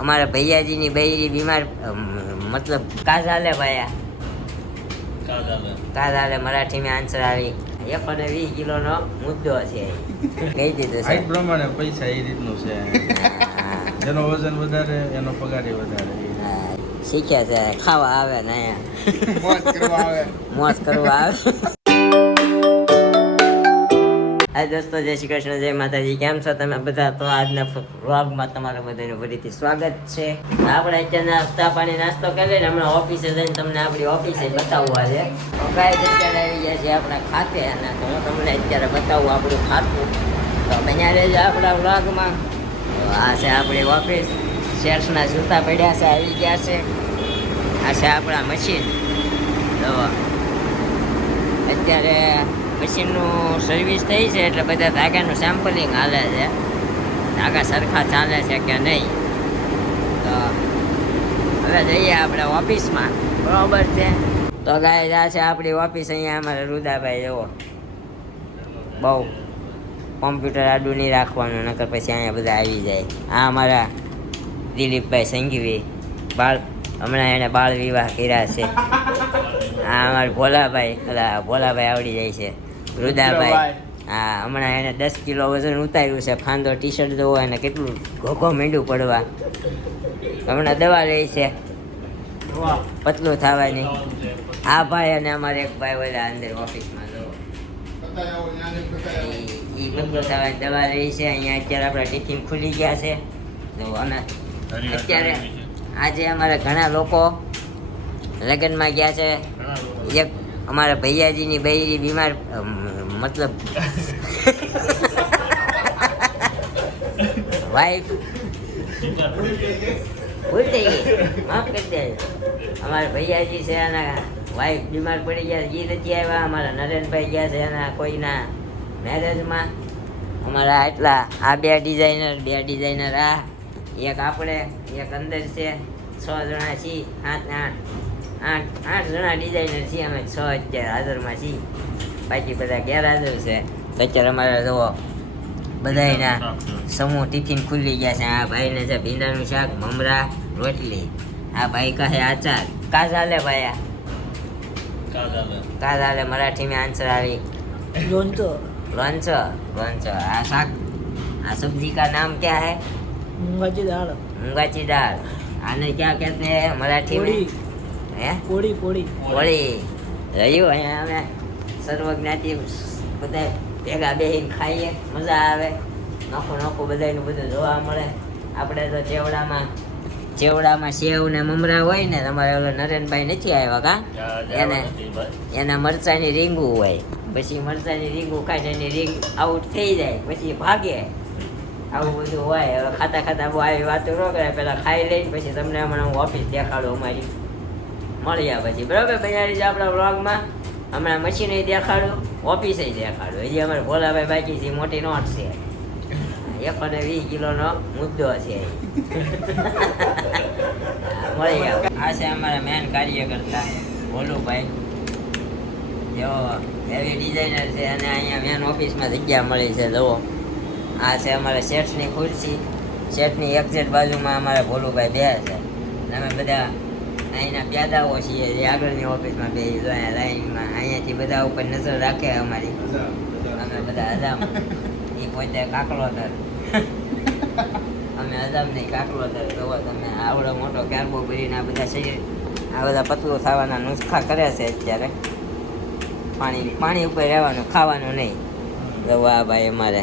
અમારા ભૈયાજીની બૈરી બીમાર મતલબ કાઝાલે ભાયા કાઝાલે મરાઠીમાં આન્સર આવી 120 કિલોનો મુદ્દો છે કહી દીધું હાઈટ પ્રમાણે પૈસા એ રીતનું છે જેનો વજન વધારે એનો પગાર વધારે શીખ્યા છે ખાવા આવે ને અહીંયા મોજ કરવા આવે હા દોસ્તો, જય શ્રી કૃષ્ણ, જય માતાજી. કેમ છો તમે બધા? તો આજના વ્લોગમાં તમારું બધાનું ફરીથી સ્વાગત છે. આપણે અત્યારે નાસ્તા પાણી નાસ્તો કરી લઈને હમણાં ઓફિસે જઈને તમને આપણી ઓફિસે બતાવવા છે. ગાય અત્યારે આવી ગયા છે આપણા ખાતે અને તો હું તમને અત્યારે બતાવું આપણું ખાતું. તો બન્યા રહેજો આપણા વ્લોગમાં. તો આ છે આપણી ઓફિસ. શેર્સના જૂતા પડ્યા છે, આવી ગયા છે. આ છે આપણા મશીન. તો અત્યારે મશીનનું સર્વિસ થઈ છે એટલે બધા ધાગાનું સેમ્પલિંગ હાલે છે. ધાગા સરખા ચાલે છે કે નહીં. તો હવે જઈએ આપણે ઓફિસમાં, બરાબર છે. તો ગાય આ છે આપણી ઓફિસ. અહીંયા અમારા રુદાભાઈ જુઓ, બહુ કોમ્પ્યુટર આડું નહીં રાખવાનું, નકર પછી અહીંયા બધા આવી જાય. આ અમારા દિલીપભાઈ સંઘવી, હમણાં એને બાળ વિવાહ કર્યા છે. આ અમારા ભોલાભાઈ આવડી જાય છે. રુદાભાઈ, હા, હમણાં એને 10 કિલો વજન ઉતાર્યું છે. ફાંદો ટી શર્ટ જોવો એને કેટલું ઘોઘો મીંડું પડવા. હમણાં દવા લે છે પતલું થવાની. આ ભાઈ અને અમારે એક ભાઈ ઓલા અંદર ઓફિસમાં જોવો, એ પતલું થવાની દવા લે છે. અહીંયા અત્યારે આપણા ટિફિન ખુલી ગયા છે. તો અને અત્યારે આજે અમારે ઘણા લોકો લગ્નમાં ગયા છે. એક અમારા ભૈયાજીની બૈરી બીમાર મતલબ વાઈફ ભૂલ થઈ ગઈ, માફ કરી દેજો. અમારા ભૈયાજી છે એના વાઈફ બીમાર પડી ગયા, એ નથી આવ્યા. અમારા નરેનભાઈ ગયા છે એના કોઈના મેરેજમાં. અમારા એટલા આ બે ડિઝાઇનર આ એક આપણે, એક અંદર છે. 6 જણા છીએ, 8 જણા ડિઝાઇનર છીએ અમે. 6 અત્યારે હાજરમાં છીએ, બાકી બધા ગેરહાજર છે. અત્યારે અમારા જુઓ બધાના સમૂહ ટિફિન ખુલી ગયા છે. આ ભાઈને છે ભીંડાનું શાક, મમરા, રોટલી. આ ભાઈ કહે આચાર. કાઝાલે ભાયા કાઝાલે મરાઠીમાં આન્સર આવી लोंचो. आ शाक, आ सब्जी का नाम क्या है? मूंगाची दाल. मूंगाची दाल. आने क्या कहते हैं मराठी में? है कोड़ी. કોળી રહ્યું. અહીંયા અમે સર્વજ્ઞાતિ બધા ભેગા બેસીને ખાઈએ, મજા આવે. નોખું બધાનું બધું જોવા મળે. આપણે તો ચેવડામાં સેવ ને મમરા હોય ને. તમારે ઓલો નરેનભાઈ નથી આવ્યા કા? એના મરચાની રીંગું હોય. પછી મરચાની રીંગું ખાઈને એની રીંગ આઉટ થઈ જાય, પછી ભાગે. આવું બધું હોય. હવે ખાતા બહુ આવી વાતો ન કરે, પેલા ખાઈ લઈને પછી તમને હમણાં હું ઓફિસ દેખાડું અમારી. મળ્યા પછી બરાબર બન્યા છે આપણા વ્લોગમાં. હમણાં મશીન દેખાડું, ઓફિસે દેખાડું. હજી અમારે ભોલાભાઈ બાકી છે, મોટી નોટ છે. 120 કિલોનો મુદ્દો છે. મળી આવ. આ છે અમારા મેન કાર્યકર્તા ભોલુભાઈ, જેઓ હેવી ડિઝાઇનર છે. અને અહીંયા મેન ઓફિસમાં જગ્યા મળી છે. જુઓ, આ છે અમારા શેઠની ખુરશી. શેઠની એક્ઝેક્ટ બાજુમાં અમારા ભોલુભાઈ બે છે. અમે બધા અહીંના પ્યાદાઓ છીએ જે આગળની ઓફિસમાં બે લાઈનમાં. અહીંયાથી બધા ઉપર નજર રાખે અમારી. અમે બધા હજામ, એ પોતે કાકલોતર. અમે હજામ નહીં કાકલોતર. જોવો તમે, આવડો મોટો કાર્બો ભરીને આ બધા શરીર, આ બધા પતલું થવાના નુસ્ખા કરે છે અત્યારે. પાણી ઉપર રહેવાનું, ખાવાનું નહીં. જોવો આ ભાઈ અમારે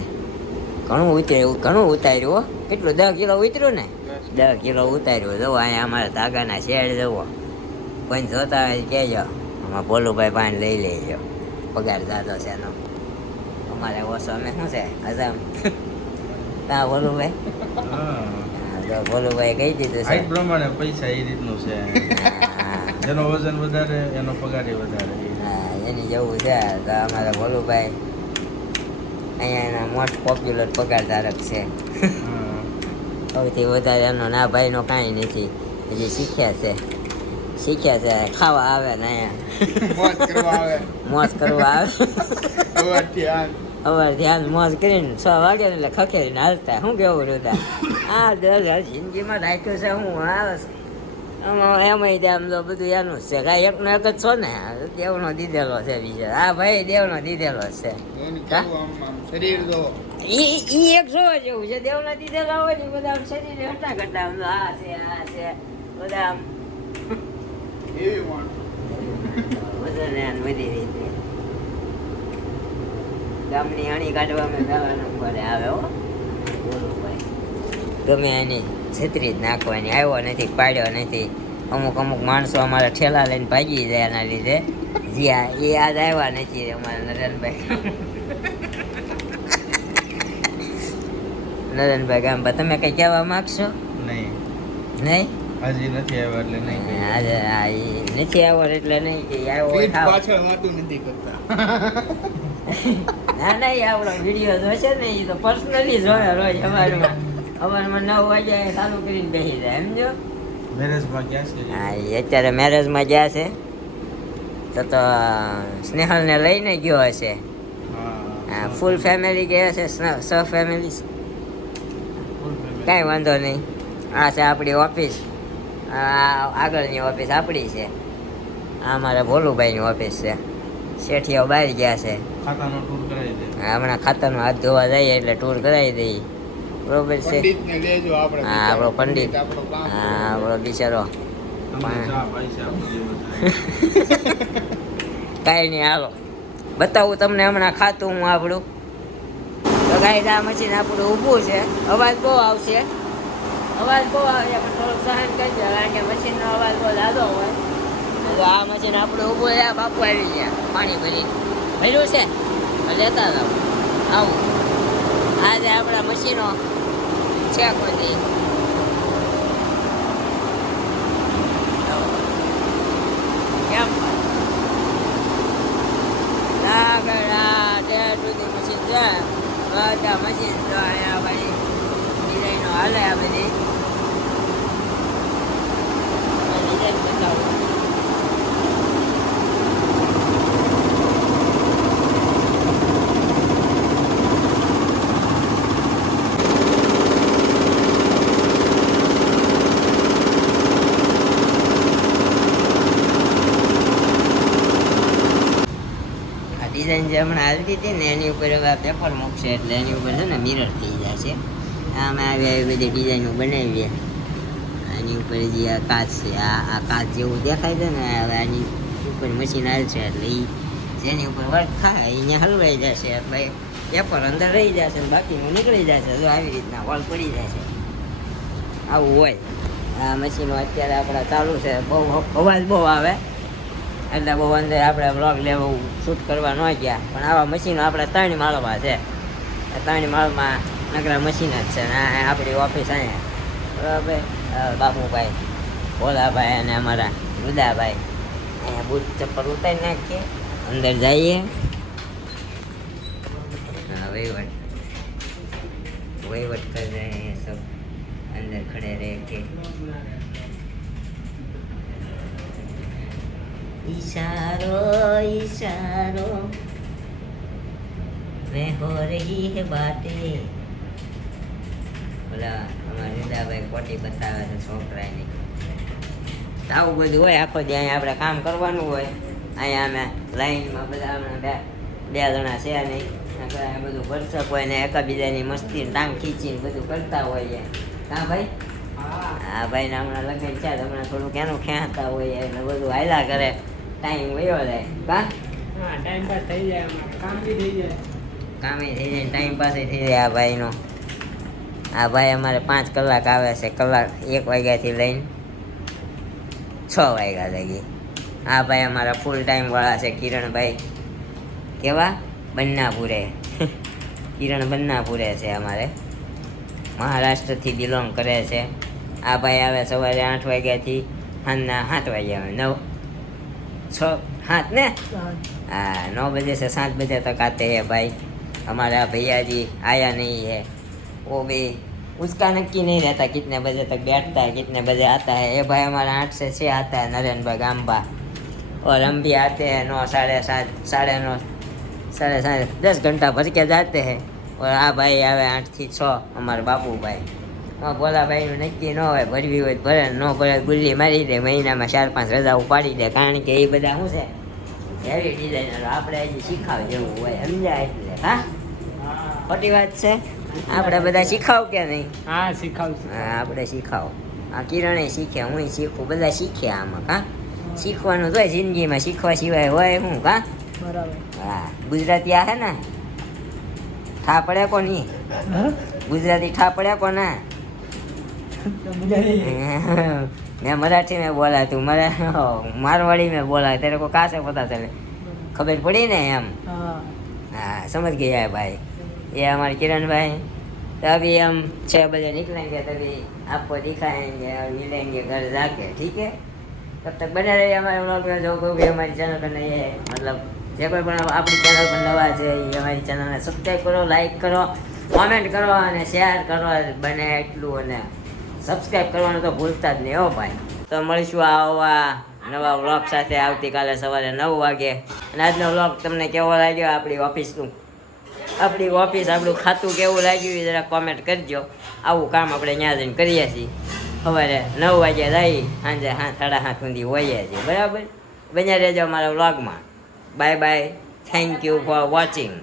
ઘણું ઉતાર્યું. કેટલું 10 કિલો ઉતર્યું ને? 10 કિલો ઉતાર્યું. જોવો અહીંયા અમારા ધાગાના શેડ જોવો. કોઈ જોતા હોય કહેજો. આમાં ભોલુભાઈ પાણી લઈ લેજો. પગાર જાતો છે એનો. અમારે ઓછો અમે શું છે હજામ. હા ભોલુભાઈ, ભોલુભાઈ કહી દીધું છે. હાઈટ પ્રમાણે પૈસા એ રીતનું છે. જેનો વજન વધારે એનો પગાર વધારે. હા, એની જેવું છે. તો અમારા ભોલુભાઈ અહીંયા એના મોસ્ટ પોપ્યુલર પગારધારક છે. સૌથી વધારે એનો ના ભાઈનો કાંઈ નથી. હજી શીખ્યા છે. ખાવા આવે ને અહીંયા મોજ કરવા આવે. હવે ધ્યાન મોજ કરીને 6 વાગે ને એટલે ખખેરીને હાલતા. શું કેવું રુદા? આ જિંદગીમાં રાખ્યું છે હું એમાં આમ તો બધું એનું જ છે. કાંઈ એકનો એક જ છો ને, દેવનો દીધેલો છે બીજો. હા ભાઈ, દેવનો દીધેલો છે. શરીર તો ઈ એક જોવા જેવું છે. દેવનો દીધેલો હોય ને બધા આમ શરીર હટા કરતા આમ આ છે બધા આમ એવી વાણ વજન આમ બધી રીતે ગામની અણી કાઢવામાં પહેલા નંબરે આવે હો. બોલું ભાઈ, ગમે એની છત્રી જ નાખવાની. આવ્યો નથી, પાડ્યો નથી. અમુક માણસો અમારા ઠેલા લઈને ભાગી જાય એના લીધે. જ્યાં એ યાદ આવ્યા નથી અમારા નરેનભાઈ ગામમાં. તમે કઈ કહેવા માંગશો? નહીં, નહીં હજી નથી આવ્યા એટલે નહીં કહીએ. આજે નથી આવ્યો એટલે નહીં કે આવ્યો હોય પીઠ થાવ. પાછળ વાતું નથી કરતા. ના ના, એ આપણો વિડીયો જોશે ને એ તો પર્સનલી જોવે રોજ અમારમાં 9 વાગ્યા ચાલુ કરીને બેસી જાય. સમજો? મેરેજમાં ગયા છે. હા, એ અત્યારે મેરેજમાં ગયા છે. તો સ્નેહલને લઈને ગયો હશે. હા, ફૂલ ફેમિલી ગયા છે, સ ફેમિલી. કાંઈ વાંધો નહીં. આ છે આપણી ઓફિસ. આગળની ઓફિસ આપણી છે. આ મારા ભોલુભાઈની ઓફિસ છે. શેઠિયાઓ બહાર ગયા છે. ખાતાનો ટૂર કરાવી દે. હમણાં ખાતાનો હાથ ધોવા જઈએ એટલે ટૂર કરાવી દઈએ. બરોબર છે? પંડિતને લેજો આપણે. હા, આપણો પંડિત. આપણો કામ હા, આપણો બિચારો. તમારે ચા પૈસા આપી દે. કાંઈ નહીં, હાલો બતાવું તમને હમણાં ખાતું હું આપણું. તો કાંઈ આ મશીન આપણું ઊભું છે. અવાજ બહુ આવશે, પણ થોડુંક સહન કરજો, કારણ કે મશીનનો અવાજ બહુ જાદો હોય. તો આ મશીન આપણું ઊભું છે. બાપુ આવી ગયા પાણી ભરી ભર્યું છે, લેતા જાવ. આવું આજે આપણા મશીનો છે કોઈ કેમ મશીન છે. બધા મશીન તો અહીંયા ભાઈ ડિઝાઇનો હાલે. આ બધી ડિઝાઇન બતાવું. ડિઝાઇન જે હમણાં હાલતી હતી ને એની ઉપર હવે પેપર મૂકશે એટલે એની ઉપર છે ને મિરર થઈ જશે. આમાં આવી બધી ડિઝાઇનો બનાવીએ. આની ઉપર જે આ કાચ છે, આ કાચ જેવું દેખાય છે ને, હવે આની ઉપર મશીન હાલશે એટલે એ જેની ઉપર વર્ક થાય અહીંયા હલવાઈ જશે એટલે પેપર અંદર રહી જશે ને બાકીનું નીકળી જશે. જો આવી રીતના વોલ પડી જશે. આવું હોય. આ મશીનો અત્યારે આપણા ચાલુ છે. બહુ અવાજ બહુ આવે એટલે બહુ અંદર આપણે બ્લોગ લેવું શૂટ કરવા ન ગયા. પણ આવા મશીનો આપણે 3 માળમાં છે. 3 માળમાં નકરા મશીન જ છે. ને આપણી ઓફિસ અહીંયા બરાબર. બાપુભાઈ, ભોલાભાઈ અને અમારા રુદાભાઈ અહીંયા બૂટ ચપ્પલ ઉતારી નાખીએ, અંદર જઈએ. વહીવટ કરી रहे सब, अंदर खड़े रह के इशारो इशारो में हो रही है बातें. બોલા અમારા રીદાભાઈ કોટી બતાવે છે છોકરાની. આવું બધું હોય આખો દી. અહીંયા આપણે કામ કરવાનું હોય. અહીંયા અમે લાઈનમાં બધા હમણાં બે જણા છે નહીં. અહીંયા બધું ભરસક હોય ને એકાબીજાની મસ્તી ટાંગ ખીચીને બધું કરતા હોઈએ. હા ભાઈ? હા ભાઈ ને હમણાં લગ્ન છે હમણાં થોડુંક એનું ખેંચતા હોય એટલે બધું હાલ્યા કરે. ટાઈમ વયો જાય. કા ટાઈમ પાસ થઈ જાય, કામ બી થઈ જાય, કામે થઈ જાય, ટાઈમ પાસ થઈ જાય. આ ભાઈનો આ ભાઈ અમારે 5 કલાક આવે છે. કલાક 1 વાગ્યાથી લઈને 6 વાગ્યા લગી. આ ભાઈ અમારા ફૂલ ટાઈમ વાળા છે કિરણભાઈ. કેવા? બન્નાપુરે. કિરણ બન્નાપુરે છે અમારે. મહારાષ્ટ્રથી બિલોંગ કરે છે. આ ભાઈ આવે સવારે 8 વાગ્યાથી સાંજના 7 વાગ્યા આવે. 9 6 7 ને हाँ 9 बजे से 7 बजे तक आते हैं भाई. हमारा भैया जी आया नहीं है. वो भी उसका नक्की नहीं रहता कितने बजे तक बैठता है कितने बजे आता है. ये भाई हमारा 8 से 6 आता है नरेन भाई गांबा. और हम भी आते हैं 9 साढ़े 7 साढ़े 9 10 घंटा भर के जाते हैं और आ भाई આવે 8 થી 6 અમારા બાપુભાઈ ભોલાભાઈનું નક્કી ન હોય ભરવી હોય તો ભરે ન ભરે ગુલ્લી મારી દે મહિનામાં 4-5 રજા ઉપાડી દે કારણ કે એ બધા શું છે હેવી ડિઝાઇનર આપણે હજી શીખાવ જેવું હોય સમજાય એટલે હા ખોટી વાત છે આપણે બધા શીખાવ કે નહીં હા શીખાવશું હા આપણે શીખાવ આ કિરણે શીખે હું શીખું બધા શીખે આમાં હા શીખવાનું તો હોય જિંદગીમાં શીખવા સિવાય હોય શું કા બરાબર હા ગુજરાતી આ હે ને ઠા પડે કોની ગુજરાતી ઠા પડે કોના मैं मराठी में बोला तू मारवाड़ी में बोला तेरे को कहाँ से पता चले खबर पड़ी ना हम हाँ समझ गया है भाई ये हमारे किरण भाई तो अभी हम 6 बजे निकलेंगे तभी आपको दिखाएंगे और मिलेंगे घर जाके ठीक है तब तक बने रहिए हमारे व्लॉग में जो कोई भी हमारी चैनल पर नहीं है मतलब जो कोई પણ આપણી ચેનલ પર નવા છે એ અમારી ચેનલને સબસ્ક્રાઈબ કરો લાઈક કરો કોમેન્ટ કરો અને શેર કરો બને એટલું અને સબસ્ક્રાઈબ કરવાનું તો ભૂલતા જ નહીં હો ભાઈ તો મળીશું આવા નવા વ્લોગ સાથે આવતીકાલે સવારે 9 વાગે અને આજનો વ્લોગ તમને કેવો લાગ્યો આપણી ઓફિસનું આપણી ઓફિસ આપણું ખાતું કેવું લાગ્યું એ જરા કોમેન્ટ કરજો આવું કામ આપણે ત્યાં જઈને કરીએ છીએ સવારે 9 વાગે જઈ સાંજે 7:30 સુધી હોઈએ છીએ બરાબર બન્યા રહેજો અમારા વ્લોગમાં bye bye thank you for watching